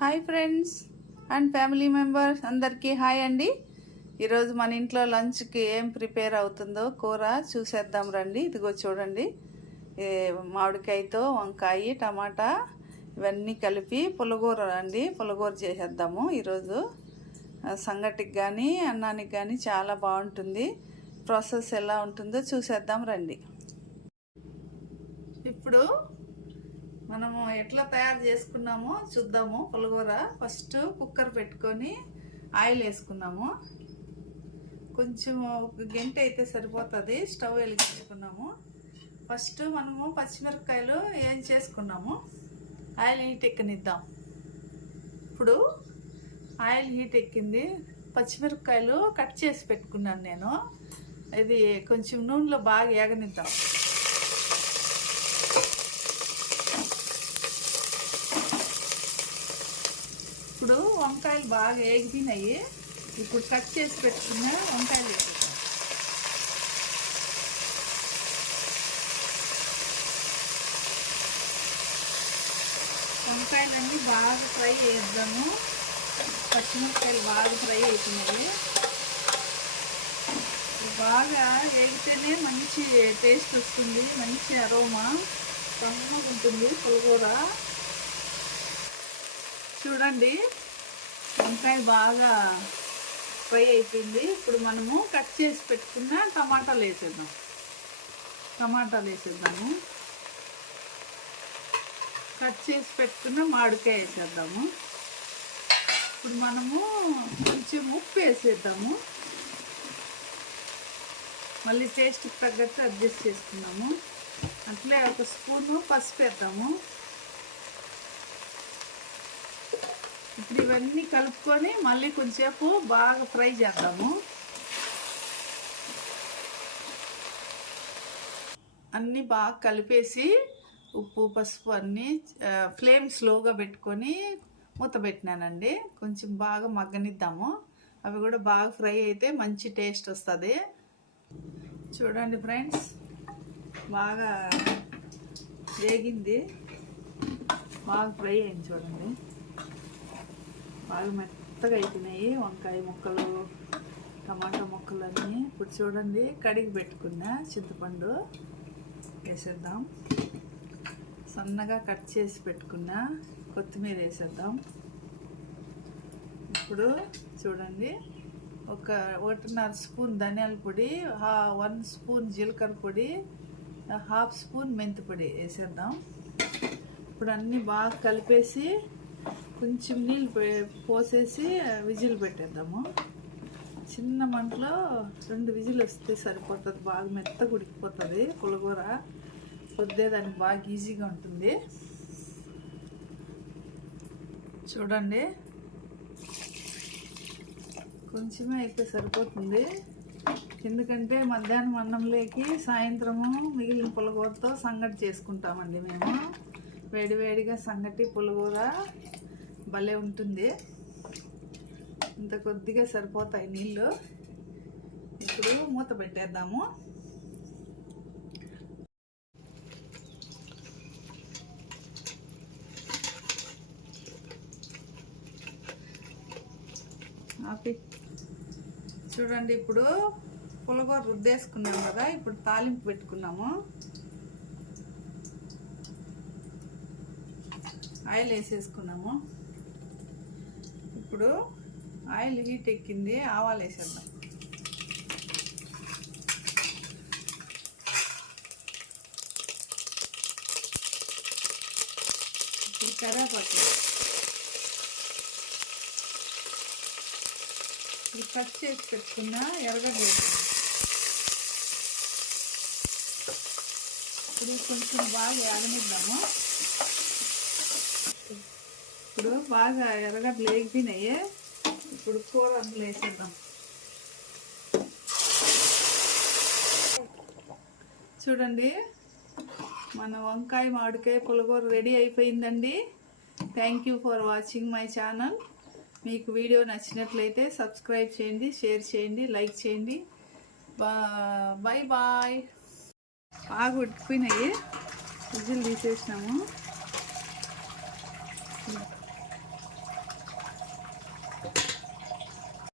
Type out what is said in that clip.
Hi friends and family members అందరికీ hi అండి. ఈరోజు మన ఇంట్లో లంచ్కి ఏం ప్రిపేర్ అవుతుందో కూర చూసేద్దాం రండి. ఇదిగో చూడండి, మామిడికాయతో వంకాయ టమాటా ఇవన్నీ కలిపి పులగూర అండి. పులగూర చేసేద్దాము ఈరోజు. సంగటికి కానీ అన్నానికి కానీ చాలా బాగుంటుంది. ప్రాసెస్ ఎలా ఉంటుందో చూసేద్దాం రండి. ఇప్పుడు మనము ఎట్లా తయారు చేసుకున్నామో చూద్దాము. పులగూర ఫస్ట్ కుక్కర్ పెట్టుకొని ఆయిల్ వేసుకున్నాము. కొంచెం ఒక గంట అయితే సరిపోతుంది. స్టవ్ వెలిగించుకున్నాము. ఫస్ట్ మనము పచ్చిమిరపకాయలు ఏం చేసుకున్నాము. ఆయిల్ హీట్ ఎక్కనిద్దాం. ఇప్పుడు ఆయిల్ హీట్ ఎక్కింది. పచ్చిమిరపకాయలు కట్ చేసి పెట్టుకున్నాను నేను. ఇది కొంచెం నూనెలో బాగా ఏగనిద్దాం. ఇప్పుడు వంకాయలు బాగా ఏగిపోయినాయి. ఇప్పుడు కట్ చేసి పెట్టుకున్న వంకాయలు వేసేద్దాం. వంకాయలన్నీ బాగా ఫ్రై చేద్దాము. పచ్చిమిరపకాయలు బాగా ఫ్రై అవుతున్నాయి. బాగా వేగితేనే మంచి టేస్ట్ వస్తుంది, మంచి అరోమా, కమ్మగా ఉంటుంది పులగూర. చూడండి, వంకాయ బాగా ఫ్రై అయిపోయింది. ఇప్పుడు మనము కట్ చేసి పెట్టుకున్న టమాటాలు వేసేద్దాము. కట్ చేసి పెట్టుకున్న మామిడికాయ వేసేద్దాము. ఇప్పుడు మనము కొంచెం ఉప్పు వేసేద్దాము. మళ్ళీ టేస్ట్కి తగ్గట్టు అడ్జస్ట్ చేసుకున్నాము. అట్లే ఒక స్పూను పసుపు వేద్దాము. ఇప్పుడు ఇవన్నీ కలుపుకొని మళ్ళీ కొంచెంసేపు బాగా ఫ్రై చేద్దాము. అన్నీ బాగా కలిపేసి ఉప్పు పసుపు అన్నీ ఫ్లేమ్ స్లోగా పెట్టుకొని మూత పెట్టినానండి. కొంచెం బాగా మగ్గనిద్దాము. అవి కూడా బాగా ఫ్రై అయితే మంచి టేస్ట్ వస్తుంది. చూడండి ఫ్రెండ్స్, బాగా వేగింది, బాగా ఫ్రై అయింది. చూడండి, బాగా మెత్తగా అయిపోయినాయి వంకాయ ముక్కలు టమాటా ముక్కలు అన్నీ. ఇప్పుడు చూడండి, కడిగి పెట్టుకున్న చింతపండు వేసేద్దాం. సన్నగా కట్ చేసి పెట్టుకున్న కొత్తిమీర వేసేద్దాం. ఇప్పుడు చూడండి, 1.5 స్పూన్ ధనియాల పొడి, 1 స్పూన్ జీలకర్ర పొడి, 1/2 స్పూన్ మెంతి పొడి వేసేద్దాం. ఇప్పుడు అన్నీ బాగా కలిపేసి కొంచెం నీళ్ళు పోసేసి విజిల్ పెట్టేద్దాము. చిన్న మంటలో 2 విజిల్ వస్తే సరిపోతుంది. బాగా మెత్తగా ఉడికిపోతుంది పులగూర. కొద్దేదానికి బాగా ఈజీగా ఉంటుంది. చూడండి, కొంచెమే అయితే సరిపోతుంది. ఎందుకంటే మధ్యాహ్నం అన్నంలోకి సాయంత్రము మిగిలిన పులగూరతో సంగటి చేసుకుంటామండి మేము. వేడివేడిగా సంగటి పులగూర భలే ఉంటుంది. ఇంత కొద్దిగా సరిపోతాయి నీళ్ళు. ఇప్పుడు మూత పెట్టేద్దాము. చూడండి, ఇప్పుడు పులగూర రుద్దేసుకున్నాం కదా. ఇప్పుడు తాలింపు పెట్టుకున్నాము. ఆయిల్ వేసేసుకున్నాము. ఇప్పుడు ఆయిల్ హీట్ ఎక్కింది, ఆవాలు వేసేద్దాం. ఇప్పుడు కరివేపాకు, ఇప్పుడు కట్ చేసి పెట్టుకున్న ఎర్రగడ్డ వేసుకుందాం. ఇప్పుడు కొంచెం బాగా ఆగనిద్దాము. ఇప్పుడు బాగా ఎర్రగడ్డలు వేగిపోయినాయి. ఇప్పుడు కూర అందులో వేసేద్దాం. చూడండి, మన వంకాయ మామిడికాయ పులగూర రెడీ అయిపోయిందండి. Thank you for watching my channel. మీకు వీడియో నచ్చినట్లయితే సబ్స్క్రైబ్ చేయండి, షేర్ చేయండి, లైక్ చేయండి. Bye bye. బాగా ఉడికిపోయినాయి, విజిల్ తీసేసినాము.